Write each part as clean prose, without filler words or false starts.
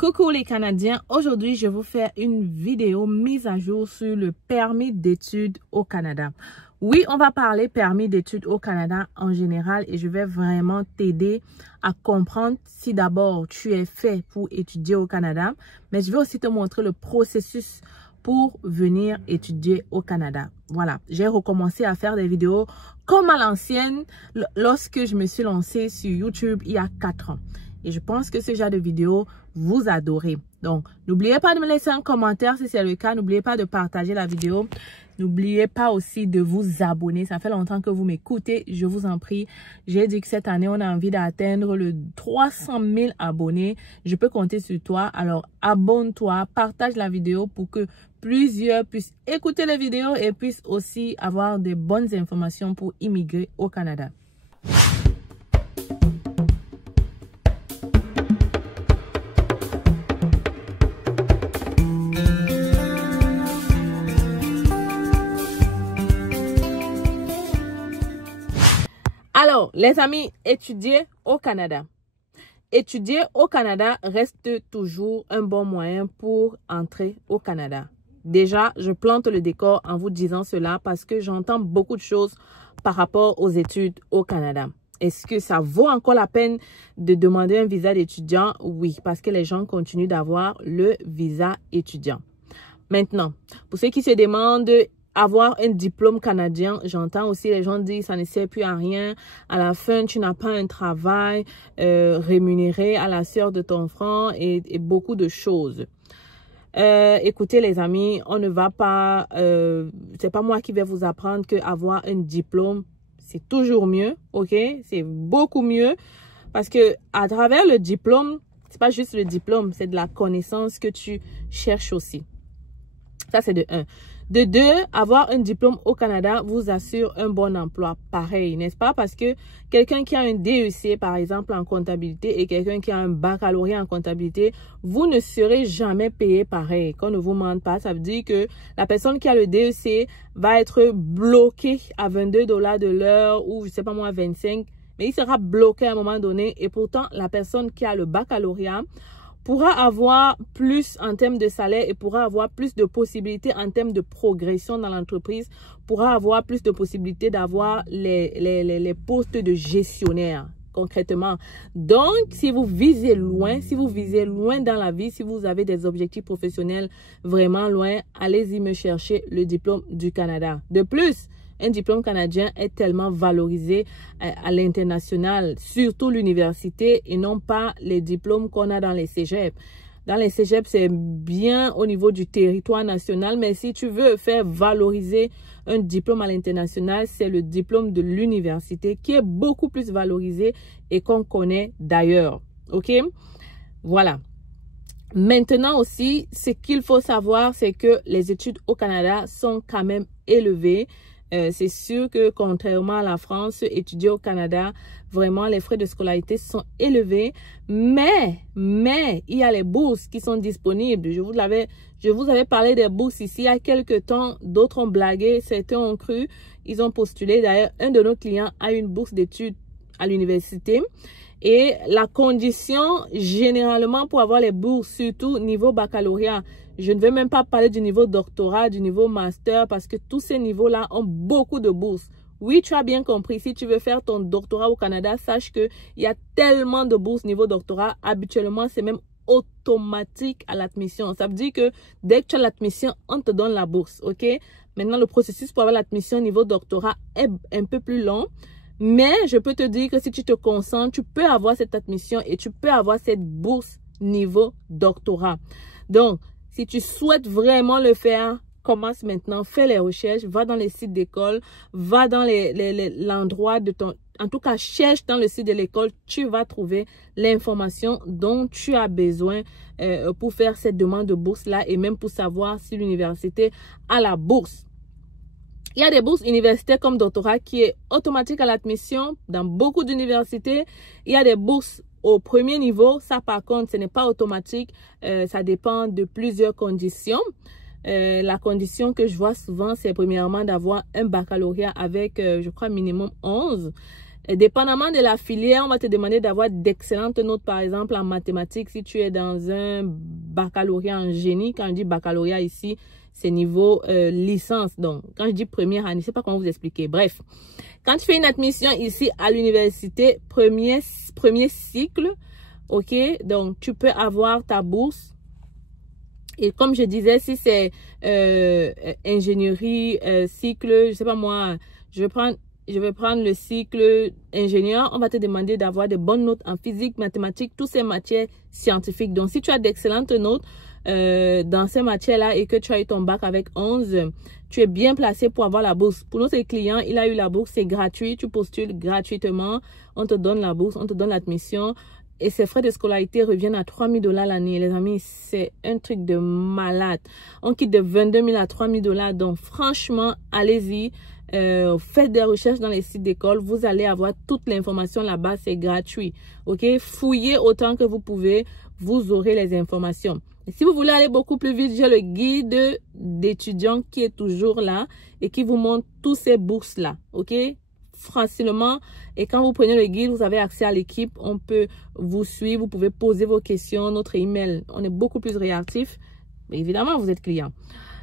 Coucou les Canadiens, aujourd'hui je vais vous faire une vidéo mise à jour sur le permis d'études au Canada. Oui, on va parler permis d'études au Canada en général et je vais vraiment t'aider à comprendre si d'abord tu es fait pour étudier au Canada, mais je vais aussi te montrer le processus pour venir étudier au Canada. Voilà, j'ai recommencé à faire des vidéos comme à l'ancienne lorsque je me suis lancée sur YouTube il y a 4 ans. Et je pense que ce genre de vidéo, vous adorez. Donc, n'oubliez pas de me laisser un commentaire si c'est le cas. N'oubliez pas de partager la vidéo. N'oubliez pas aussi de vous abonner. Ça fait longtemps que vous m'écoutez. Je vous en prie. J'ai dit que cette année, on a envie d'atteindre le 300 000 abonnés. Je peux compter sur toi. Alors, abonne-toi. Partage la vidéo pour que plusieurs puissent écouter les vidéos et puissent aussi avoir des bonnes informations pour immigrer au Canada. Alors, les amis, étudier au Canada. Étudier au Canada reste toujours un bon moyen pour entrer au Canada. Déjà, je plante le décor en vous disant cela parce que j'entends beaucoup de choses par rapport aux études au Canada. Est-ce que ça vaut encore la peine de demander un visa d'étudiant? Oui, parce que les gens continuent d'avoir le visa étudiant. Maintenant, pour ceux qui se demandent avoir un diplôme canadien, j'entends aussi les gens dire ça ne sert plus à rien. À la fin, tu n'as pas un travail rémunéré à la sueur de ton franc et beaucoup de choses. Écoutez les amis, on ne va pas, c'est pas moi qui vais vous apprendre que avoir un diplôme, c'est toujours mieux, ok? C'est beaucoup mieux parce que à travers le diplôme, c'est pas juste le diplôme, c'est de la connaissance que tu cherches aussi. Ça, c'est de 1. De 2, avoir un diplôme au Canada vous assure un bon emploi. Pareil, n'est-ce pas? Parce que quelqu'un qui a un DEC, par exemple, en comptabilité et quelqu'un qui a un baccalauréat en comptabilité, vous ne serez jamais payé pareil. Qu'on ne vous mente pas, ça veut dire que la personne qui a le DEC va être bloquée à 22 $ de l'heure ou, je sais pas moi, 25. Mais il sera bloqué à un moment donné. Et pourtant, la personne qui a le baccalauréat pourra avoir plus en termes de salaire et pourra avoir plus de possibilités en termes de progression dans l'entreprise, pourra avoir plus de possibilités d'avoir les postes de gestionnaire concrètement. Donc, si vous visez loin dans la vie, si vous avez des objectifs professionnels vraiment loin, allez-y me chercher le diplôme du Canada. De plus, un diplôme canadien est tellement valorisé à l'international, surtout l'université et non pas les diplômes qu'on a dans les cégeps. Dans les cégeps, c'est bien au niveau du territoire national, mais si tu veux faire valoriser un diplôme à l'international, c'est le diplôme de l'université qui est beaucoup plus valorisé et qu'on connaît d'ailleurs. OK? Voilà. Maintenant aussi, ce qu'il faut savoir, c'est que les études au Canada sont quand même élevées. C'est sûr que contrairement à la France, étudier au Canada, vraiment les frais de scolarité sont élevés. Mais il y a les bourses qui sont disponibles. Je vous avais parlé des bourses ici il y a quelques temps. D'autres ont blagué, certains ont cru. Ils ont postulé. D'ailleurs, un de nos clients a une bourse d'études à l'université. Et la condition, généralement, pour avoir les bourses, surtout niveau baccalauréat, je ne vais même pas parler du niveau doctorat, du niveau master, parce que tous ces niveaux-là ont beaucoup de bourses. Oui, tu as bien compris. Si tu veux faire ton doctorat au Canada, sache qu'il y a tellement de bourses niveau doctorat. Habituellement, c'est même automatique à l'admission. Ça veut dire que dès que tu as l'admission, on te donne la bourse. OK? Maintenant, le processus pour avoir l'admission niveau doctorat est un peu plus long. Mais je peux te dire que si tu te concentres, tu peux avoir cette admission et tu peux avoir cette bourse niveau doctorat. Donc, si tu souhaites vraiment le faire, commence maintenant, fais les recherches, va dans les sites d'école, va dans l'endroit de ton... En tout cas, cherche dans le site de l'école, tu vas trouver l'information dont tu as besoin pour faire cette demande de bourse-là et même pour savoir si l'université a la bourse. Il y a des bourses universitaires comme doctorat qui est automatique à l'admission dans beaucoup d'universités. Il y a des bourses au premier niveau. Ça, par contre, ce n'est pas automatique. Ça dépend de plusieurs conditions. La condition que je vois souvent, c'est premièrement d'avoir un baccalauréat avec, je crois, minimum 11. Dépendamment de la filière, on va te demander d'avoir d'excellentes notes, par exemple en mathématiques. Si tu es dans un baccalauréat en génie, quand je dis baccalauréat ici, c'est niveau licence. Donc, quand je dis première année, je ne sais pas comment vous expliquer. Bref, quand tu fais une admission ici à l'université, premier cycle, ok, donc tu peux avoir ta bourse. Et comme je disais, si c'est ingénierie, cycle, je sais pas moi, je vais prendre le cycle ingénieur, on va te demander d'avoir de bonnes notes en physique, mathématiques, toutes ces matières scientifiques. Donc, si tu as d'excellentes notes dans ces matières-là et que tu as eu ton bac avec 11, tu es bien placé pour avoir la bourse. Pour notre client, il a eu la bourse, c'est gratuit, tu postules gratuitement, on te donne la bourse, on te donne l'admission. Et ses frais de scolarité reviennent à 3 000 $ l'année. Les amis, c'est un truc de malade. On quitte de 22 000 à 3 000 $. Donc, franchement, allez-y. Faites des recherches dans les sites d'école. Vous allez avoir toute l'information là-bas. C'est gratuit. OK? Fouillez autant que vous pouvez. Vous aurez les informations. Et si vous voulez aller beaucoup plus vite, j'ai le guide d'étudiants qui est toujours là et qui vous montre tous ces bourses-là. OK? Facilement, et quand vous prenez le guide, vous avez accès à l'équipe, on peut vous suivre, vous pouvez poser vos questions, notre email, on est beaucoup plus réactif, mais évidemment vous êtes client.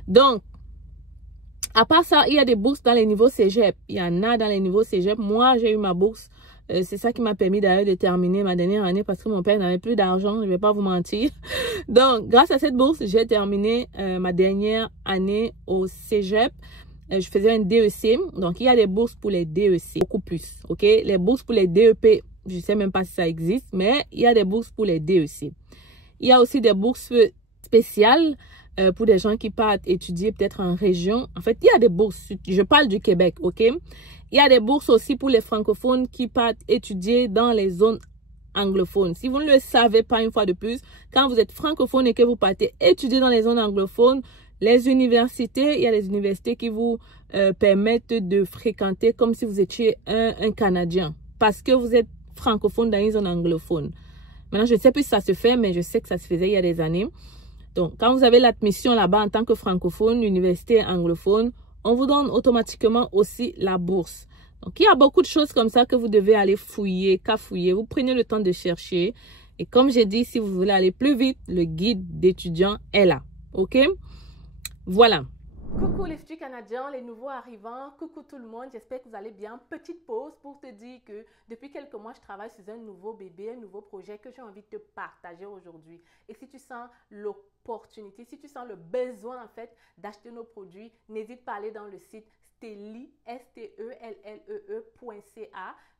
Donc, à part ça, il y a des bourses dans les niveaux cégep, il y en a dans les niveaux cégep. Moi j'ai eu ma bourse, c'est ça qui m'a permis d'ailleurs de terminer ma dernière année parce que mon père n'avait plus d'argent, je ne vais pas vous mentir. Donc grâce à cette bourse, j'ai terminé ma dernière année au cégep. Je faisais un DEC, donc il y a des bourses pour les DEC, beaucoup plus, ok? Les bourses pour les DEP, je ne sais même pas si ça existe, mais il y a des bourses pour les DEC. Il y a aussi des bourses spéciales pour des gens qui partent étudier peut-être en région. En fait, il y a des bourses, je parle du Québec, ok? Il y a des bourses aussi pour les francophones qui partent étudier dans les zones anglophones. Si vous ne le savez pas une fois de plus, quand vous êtes francophone et que vous partez étudier dans les zones anglophones, les universités, il y a des universités qui vous permettent de fréquenter comme si vous étiez un Canadien parce que vous êtes francophone dans une zone anglophone. Maintenant, je ne sais plus si ça se fait, mais je sais que ça se faisait il y a des années. Donc, quand vous avez l'admission là-bas en tant que francophone, université anglophone, on vous donne automatiquement aussi la bourse. Donc, il y a beaucoup de choses comme ça que vous devez aller fouiller, cafouiller. Vous prenez le temps de chercher. Et comme j'ai dit, si vous voulez aller plus vite, le guide d'étudiant est là. OK? Voilà. Coucou les futurs Canadiens, les nouveaux arrivants, coucou tout le monde, j'espère que vous allez bien. Petite pause pour te dire que depuis quelques mois, je travaille sur un nouveau bébé, un nouveau projet que j'ai envie de te partager aujourd'hui. Et si tu sens l'opportunité, si tu sens le besoin en fait d'acheter nos produits, n'hésite pas à aller dans le site Stellee, STELLEE.ca,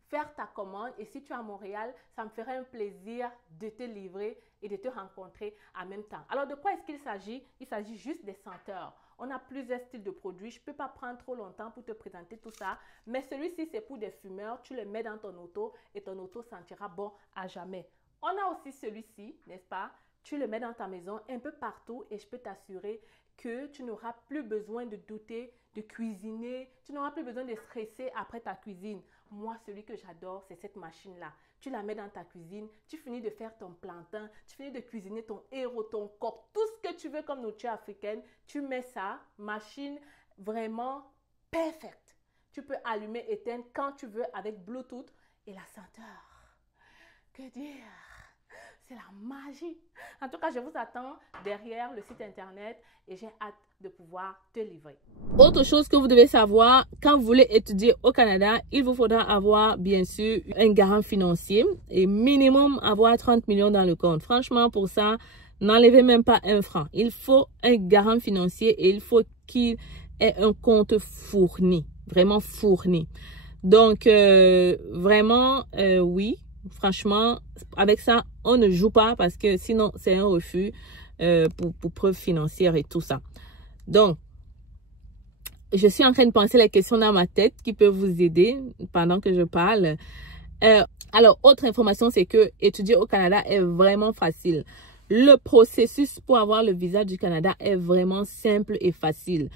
faire ta commande et si tu es à Montréal, ça me ferait un plaisir de te livrer et de te rencontrer en même temps. Alors, de quoi est-ce qu'il s'agit? Il s'agit juste des senteurs. On a plusieurs styles de produits. Je ne peux pas prendre trop longtemps pour te présenter tout ça. Mais celui-ci, c'est pour des fumeurs. Tu le mets dans ton auto et ton auto sentira bon à jamais. On a aussi celui-ci, n'est-ce pas? Tu le mets dans ta maison un peu partout et je peux t'assurer que tu n'auras plus besoin de douter, de cuisiner. Tu n'auras plus besoin de stresser après ta cuisine. Moi, celui que j'adore, c'est cette machine-là. Tu la mets dans ta cuisine, tu finis de faire ton plantain, tu finis de cuisiner ton héros, ton coq, tout ce que tu veux comme nourriture africaine. Tu mets ça, machine vraiment parfaite. Tu peux allumer, éteindre quand tu veux avec Bluetooth et la senteur. Que dire? C'est la magie. En tout cas, je vous attends derrière le site internet et j'ai hâte de pouvoir te livrer. Autre chose que vous devez savoir, quand vous voulez étudier au Canada, il vous faudra avoir bien sûr un garant financier et minimum avoir 30 millions dans le compte. Franchement, pour ça, n'enlevez même pas un franc. Il faut un garant financier et il faut qu'il ait un compte fourni, vraiment fourni. Donc, vraiment, oui. Franchement, avec ça, on ne joue pas parce que sinon, c'est un refus pour preuve financière et tout ça. Donc, je suis en train de penser les questions dans ma tête qui peuvent vous aider pendant que je parle. Alors, autre information, c'est que étudier au Canada est vraiment facile. Le processus pour avoir le visa du Canada est vraiment simple et facile.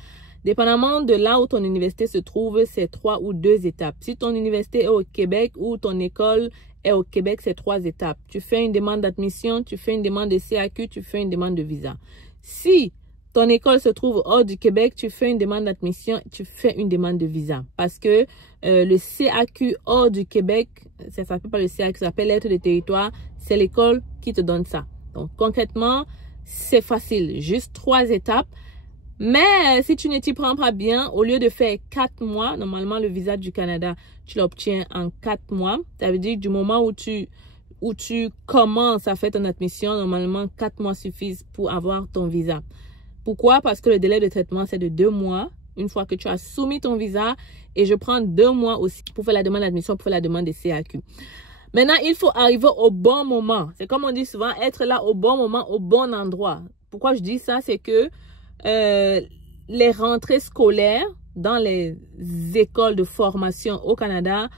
Dépendamment de là où ton université se trouve, c'est 3 ou 2 étapes. Si ton université est au Québec ou ton école est au Québec, c'est 3 étapes. Tu fais une demande d'admission, tu fais une demande de CAQ, tu fais une demande de visa. Si ton école se trouve hors du Québec, tu fais une demande d'admission, tu fais une demande de visa. Parce que le CAQ hors du Québec, ça ne s'appelle pas le CAQ, ça s'appelle l'aide de territoire, c'est l'école qui te donne ça. Donc, concrètement, c'est facile. Juste 3 étapes. Mais si tu ne t'y prends pas bien, au lieu de faire 4 mois, normalement, le visa du Canada, tu l'obtiens en 4 mois. Ça veut dire du moment où tu commences à faire ton admission, normalement, 4 mois suffisent pour avoir ton visa. Pourquoi? Parce que le délai de traitement, c'est de 2 mois. Une fois que tu as soumis ton visa, et je prends 2 mois aussi pour faire la demande d'admission, pour faire la demande de CAQ. Maintenant, il faut arriver au bon moment. C'est comme on dit souvent, être là au bon moment, au bon endroit. Pourquoi je dis ça? C'est que les rentrées scolaires dans les écoles de formation au Canada,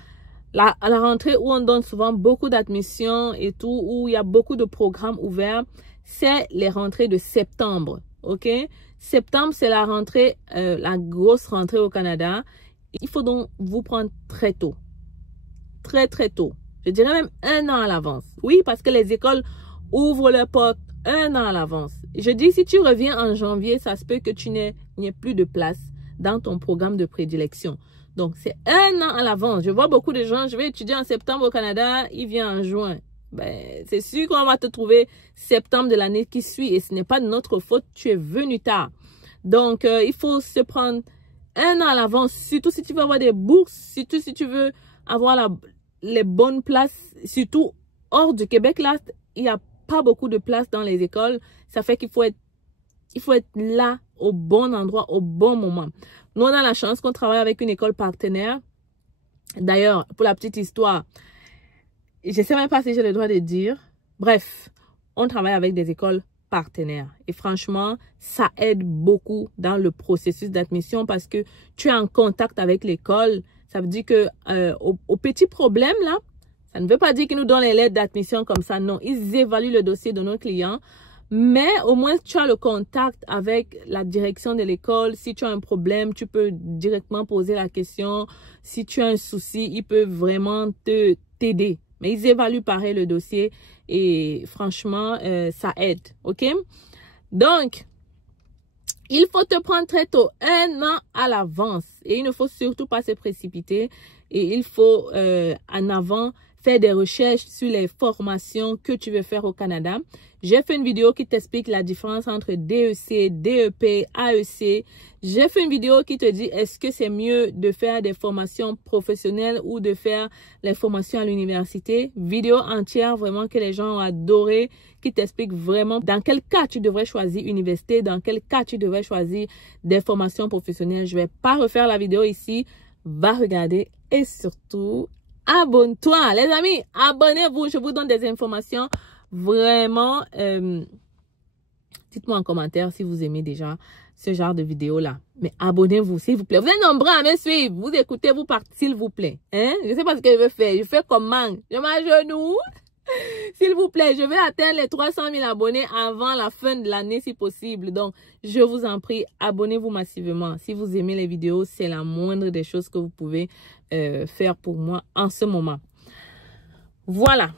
à la rentrée où on donne souvent beaucoup d'admissions et tout, où il y a beaucoup de programmes ouverts, c'est les rentrées de septembre. OK? Septembre, c'est la rentrée, la grosse rentrée au Canada. Il faut donc vous prendre très tôt. Très, très tôt. Je dirais même 1 an à l'avance. Oui, parce que les écoles ouvrent leurs portes 1 an à l'avance. Je dis, si tu reviens en janvier, ça se peut que tu n'aies plus de place dans ton programme de prédilection. Donc, c'est 1 an à l'avance. Je vois beaucoup de gens, je vais étudier en septembre au Canada, il vient en juin. Ben, c'est sûr qu'on va te trouver septembre de l'année qui suit et ce n'est pas de notre faute, tu es venu tard. Donc, il faut se prendre 1 an à l'avance, surtout si tu veux avoir des bourses, surtout si tu veux avoir les bonnes places, surtout hors du Québec, là, il n'y a pas beaucoup de places dans les écoles. Ça fait qu'il faut être là au bon endroit, au bon moment. Nous, on a la chance qu'on travaille avec une école partenaire. D'ailleurs, pour la petite histoire, je ne sais même pas si j'ai le droit de dire. Bref, on travaille avec des écoles partenaires. Et franchement, ça aide beaucoup dans le processus d'admission parce que tu es en contact avec l'école. Ça veut dire que au petit problème, là, ça ne veut pas dire qu'ils nous donnent les lettres d'admission comme ça. Non, ils évaluent le dossier de nos clients. Mais au moins, tu as le contact avec la direction de l'école. Si tu as un problème, tu peux directement poser la question. Si tu as un souci, ils peuvent vraiment t'aider. Mais ils évaluent pareil le dossier et franchement, ça aide. OK? Donc, il faut te prendre très tôt, 1 an à l'avance. Et il ne faut surtout pas se précipiter. Et il faut en avant faire des recherches sur les formations que tu veux faire au Canada. J'ai fait une vidéo qui t'explique la différence entre DEC, DEP, AEC. J'ai fait une vidéo qui te dit est-ce que c'est mieux de faire des formations professionnelles ou de faire les formations à l'université. Vidéo entière vraiment que les gens ont adoré, qui t'explique vraiment dans quel cas tu devrais choisir université, dans quel cas tu devrais choisir des formations professionnelles. Je ne vais pas refaire la vidéo ici. Va regarder et surtout, abonne-toi. Les amis, abonnez-vous. Je vous donne des informations vraiment. Dites-moi en commentaire si vous aimez déjà ce genre de vidéo-là. Mais abonnez-vous, s'il vous plaît. Vous êtes nombreux à me suivre. Vous écoutez, vous partez, s'il vous plaît. Hein? Je ne sais pas ce que je veux faire. Je fais comment? Je m'agenouille. S'il vous plaît, je vais atteindre les 300 000 abonnés avant la fin de l'année si possible. Donc, je vous en prie, abonnez-vous massivement. Si vous aimez les vidéos, c'est la moindre des choses que vous pouvez faire pour moi en ce moment. Voilà.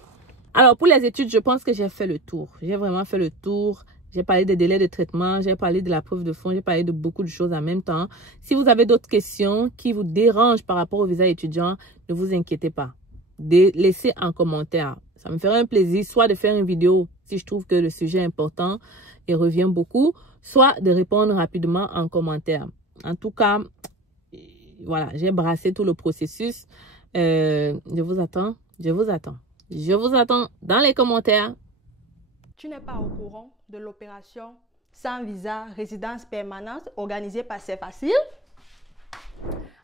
Alors, pour les études, je pense que j'ai fait le tour. J'ai vraiment fait le tour. J'ai parlé des délais de traitement, j'ai parlé de la preuve de fond, j'ai parlé de beaucoup de choses en même temps. Si vous avez d'autres questions qui vous dérangent par rapport au visa étudiant, ne vous inquiétez pas. Laissez en commentaire. Ça me ferait un plaisir soit de faire une vidéo si je trouve que le sujet est important et revient beaucoup, soit de répondre rapidement en commentaire. En tout cas, voilà, j'ai brassé tout le processus. Je vous attends, je vous attends. Je vous attends dans les commentaires. Tu n'es pas au courant de l'opération sans visa résidence permanente organisée par C'est Facile?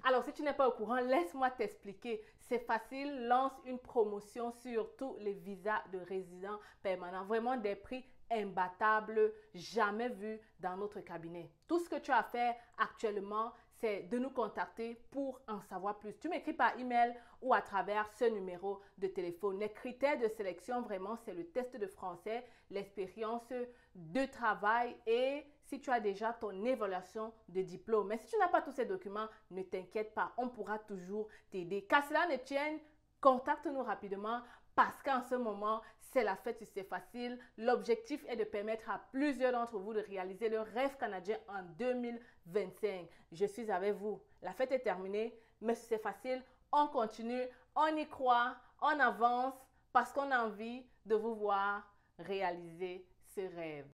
Alors, si tu n'es pas au courant, laisse-moi t'expliquer. C'est facile, lance une promotion sur tous les visas de résidents permanents. Vraiment des prix imbattables, jamais vus dans notre cabinet. Tout ce que tu as à faire actuellement, c'est de nous contacter pour en savoir plus. Tu m'écris par email ou à travers ce numéro de téléphone. Les critères de sélection, vraiment, c'est le test de français, l'expérience de travail et si tu as déjà ton évaluation de diplôme. Mais si tu n'as pas tous ces documents, ne t'inquiète pas, on pourra toujours t'aider. Qu'à cela ne tienne, contacte-nous rapidement parce qu'en ce moment, c'est la fête, c'est facile. L'objectif est de permettre à plusieurs d'entre vous de réaliser le rêve canadien en 2025. Je suis avec vous. La fête est terminée, mais c'est facile. On continue, on y croit, on avance parce qu'on a envie de vous voir réaliser ce rêve.